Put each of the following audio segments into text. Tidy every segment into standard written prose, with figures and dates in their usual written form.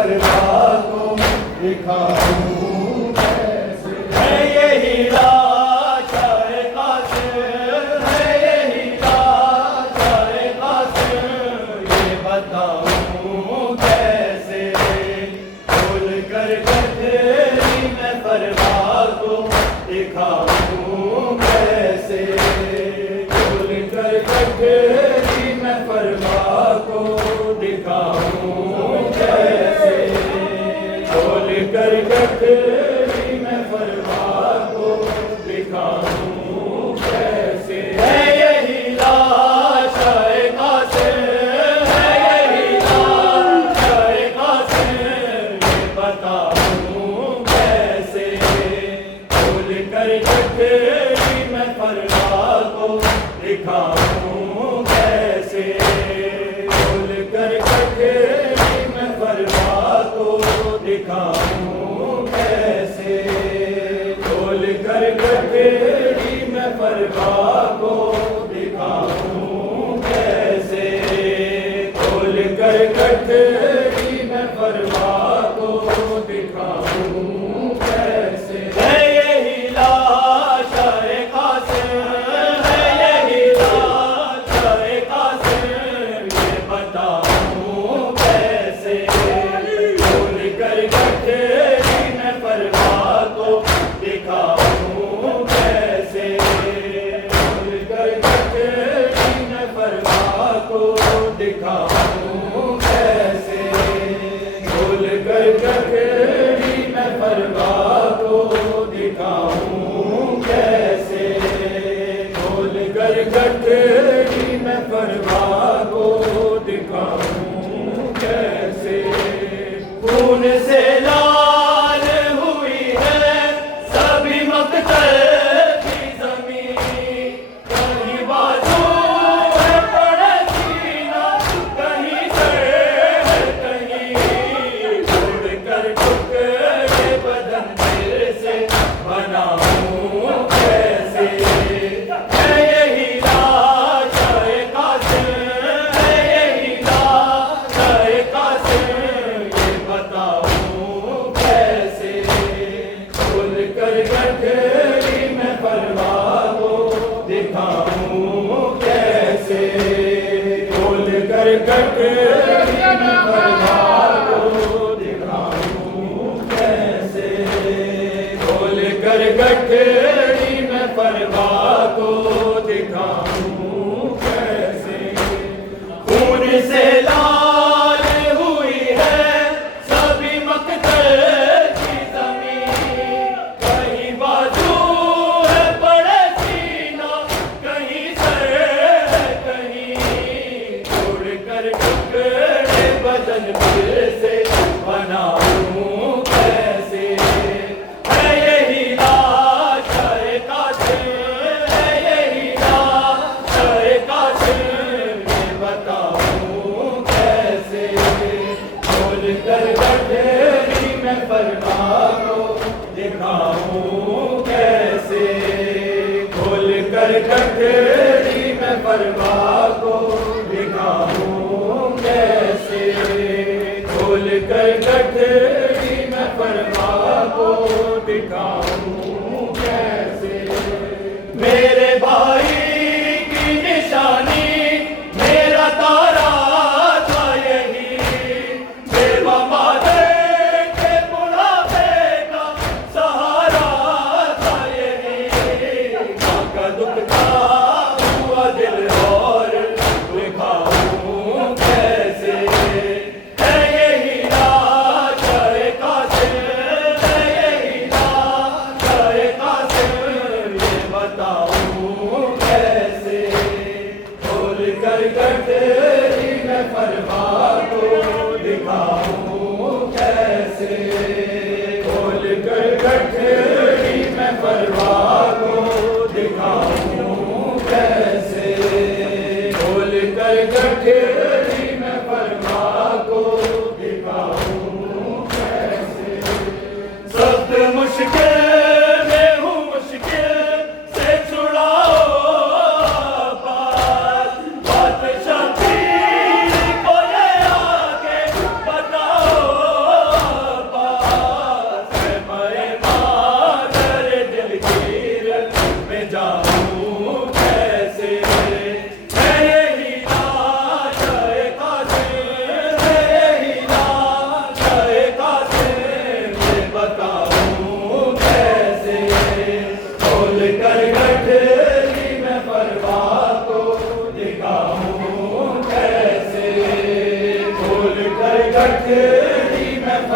परवाह को दिखाऊं कैसे। है यही लाचार कासिम, है यही लाचार कासिम, ये बताऊं कैसे। खोल कर गठरी मैं परवाह को दिखाऊं कैसे। खोल कर गठरी मैं परवाह को दिखाऊं कैसे। खोल कर गठरी मैं परवाह को दिखाऊं कैसे। है यही लाचार कासिम, है यही लाचार कासिम, ये बताऊं कैसे। खोल कर गठरी मैं परवाह को दिखाऊं कैसे। खोल कर गठरी मैं परवाह को दिखाऊं कैसे। खोल कर गठरी मैं परवाह को दिखाऊं कैसे। खोल कर गठरी मैं परवाह को दिखाऊं कैसे। है यही लाचार कासिम, है यही लाचार कासिम, ये बताऊं कैसे। खोल कर गठरी मैं परवाह को दिखाऊं कैसे। खोल कर गठरी मैं परवाह को दिखाऊं कैसे। खोल कर गठरी मैं परवाह को दिखाऊं कैसे। खोल कर गठरी मैं परवाह को दिखाऊं कैसे। खून से लाल हुई है सभी मकतल की ज़मीं। कहीं बाजू है पड़े सीना, कहीं सर है कहीं। तोड़ कर टुकड़े बदन फिर से बनाऊं कैसे। है यही लाचार कासिम, है यही लाचार कासिम, ये बताऊं कैसे। खोल कर गठरी मैं परवाह को दिखाऊं कैसे। खोल कर गठरी मैं परवाह को दिखाऊं कैसे। खोल कर गठरी मैं परवाह को दिखाऊं कैसे। खून से लाल हुई है सभी मकतल की ज़मीं। कहीं बाजू है पड़े सीना, कहीं सर है कहीं। तोड़ कर टुकड़े बदन फिर से बनाऊं कैसे। है यही लाचार कासिम, है यही लाचार कासिम, ये बताऊं कैसे। खोल कर गठरी मैं परवाह को दिखाऊं कैसे। खोल कर गठरी मैं परवाह को दिखाऊं कैसे। खोल कर गठरी मैं परवाह को दिखाऊं कैसे। मेरे भाई की निशानी मेरा तारा था यही। बेवा मादर के बुढ़ापे का सहारा था यही। माँ का दुख था हुआ दिल और दिखाऊं कैसे। है यही लाचार कासिम, है यही लाचार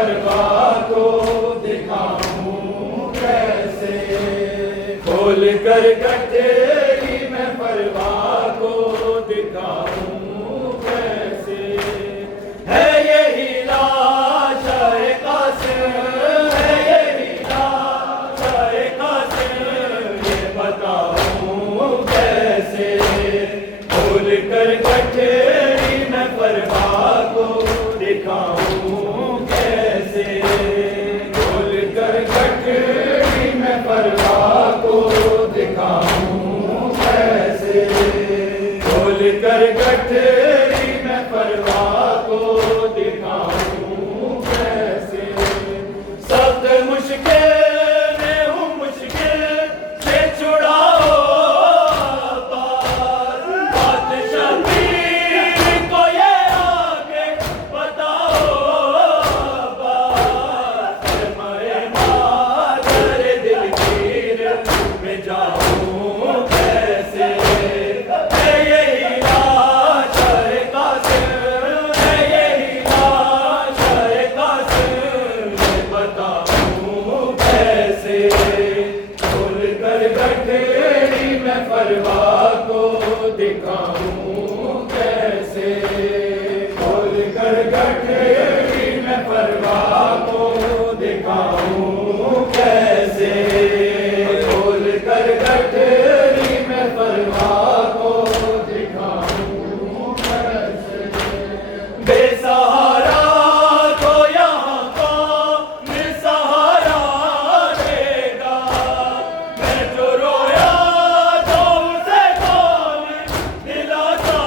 परवाह को दिखाऊं कैसे, खोल कर गठरी मैं परवाह को दिखाऊं कैसे। है यही लाश है कासिम, है यही लाश है कासिम, ये बताऊं कैसे, खोल कर गठरी मैं परवाह को दिखाऊं कैसे, खोल कर गठरी मैं परवाह को दिखाऊं कैसे, खोल कर गठरी मैं परवाह को दिखाऊं कैसे। सख्त मुश्किल में हूँ, मुश्किल से छुड़ाओ पार, बादशाह पीर को ये आगे बताओ पार। फरमाए मादर दिलगीर में जाऊं कैसे, है यही लाश है कासिम, है यही लाश है कासिम, ये बताऊं कैसे, खोल कर गठरी मैं परवाह को दिखाऊं कैसे, खोल कर गठरी मैं परवाह को दिखाऊं कैसे, खोल कर गठरी मैं परवाह को दिखाऊं कैसे। बेसहारा को यहाँ कौन सहारा देगा, मैं जो रोया तो उसे कौन दिलासा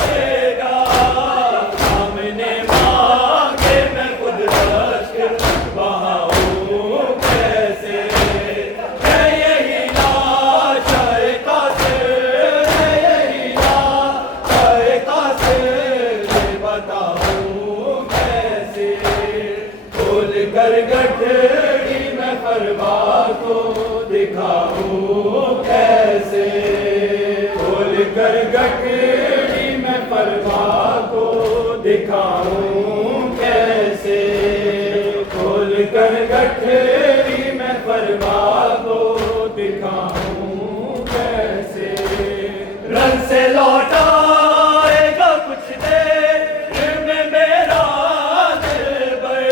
देगा। सामने मांगे मैं खुद अश्क बहाऊं कैसे, है यही लाश है कासिम, है यही लाश है कासिम, ये बताऊं कैसे, खोल कर गठरी मैं परवाह को दिखाऊं कैसे, खोल कर गठरी मैं परवाह को दिखाऊं कैसे, खोल कर गठरी मैं परवाह को दिखाऊं कैसे। रन से लौटाएगा कुछ देर में मेरा दिलबर,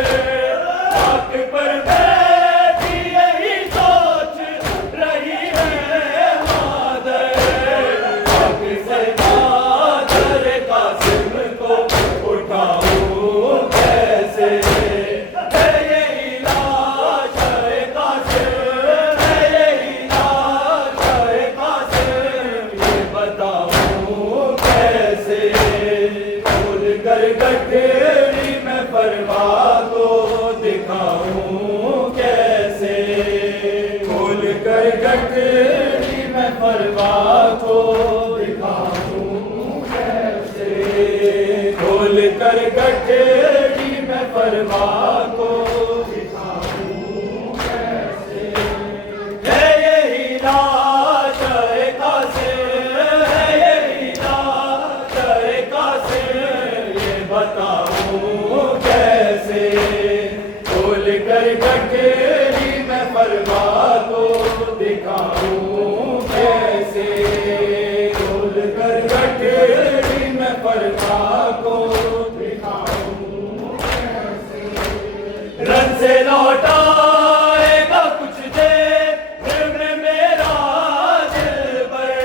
आँख पर बैठी यही सोच रही है मादर, आँख से मादर कासिम को उठाऊं कैसे, है यही लाश है कासिम, है यही लाश है कासिम, ये बताऊं कैसे, खोल कर गठरी मैं परवाह को दिखाऊं कैसे, खोल कर गठरी मैं परवाह को दिखाऊं कैसे, खोल कर गठरी मैं परवाह को दिखाऊं कैसे। है यही लाश है कासिम, है यही लाश है कासिम, ये बताऊं कैसे, खोल कर गठरी मैं परवाह को दिखाऊं कैसे, खोल कर गठरी मैं परवाह को दिखाऊं कैसे। रन से लौटाएगा कुछ देर में मेरा दिलबर,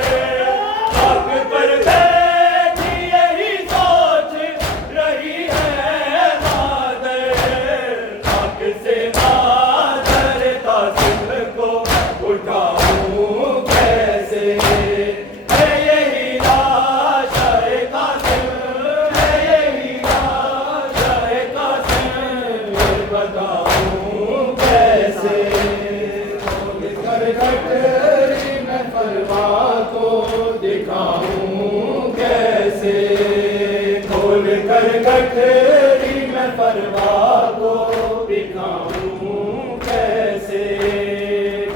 आँख पर बैठी यही सोच रही है मादर, आँख से मादर कासिम को उठाऊं कैसे, है यही लाश है कासिम, है यही लाश है कासिम, ये बताऊं कैसे, खोल कर गठरी मैं परवाह को दिखाऊं कैसे, खोल कर गठरी मैं परवाह को दिखाऊं कैसे,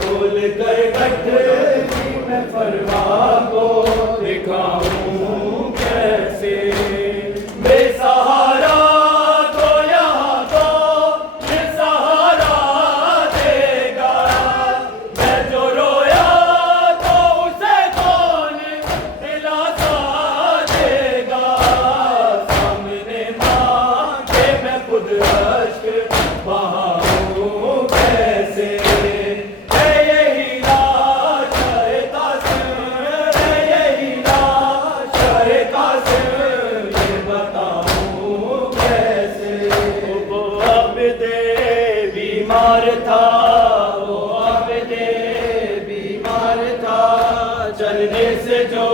खोल कर गठरी मैं परवाह को दिखाऊं कैसे। बेसहारा को यहाँ को अश्क बहाऊं कैसे, है यही लाश शाह कासिम, है यही लाश शाह कासिम, ये बताऊं कैसे। वो अब्दे बीमार था, वो अब्दे बीमार था, चलने से जो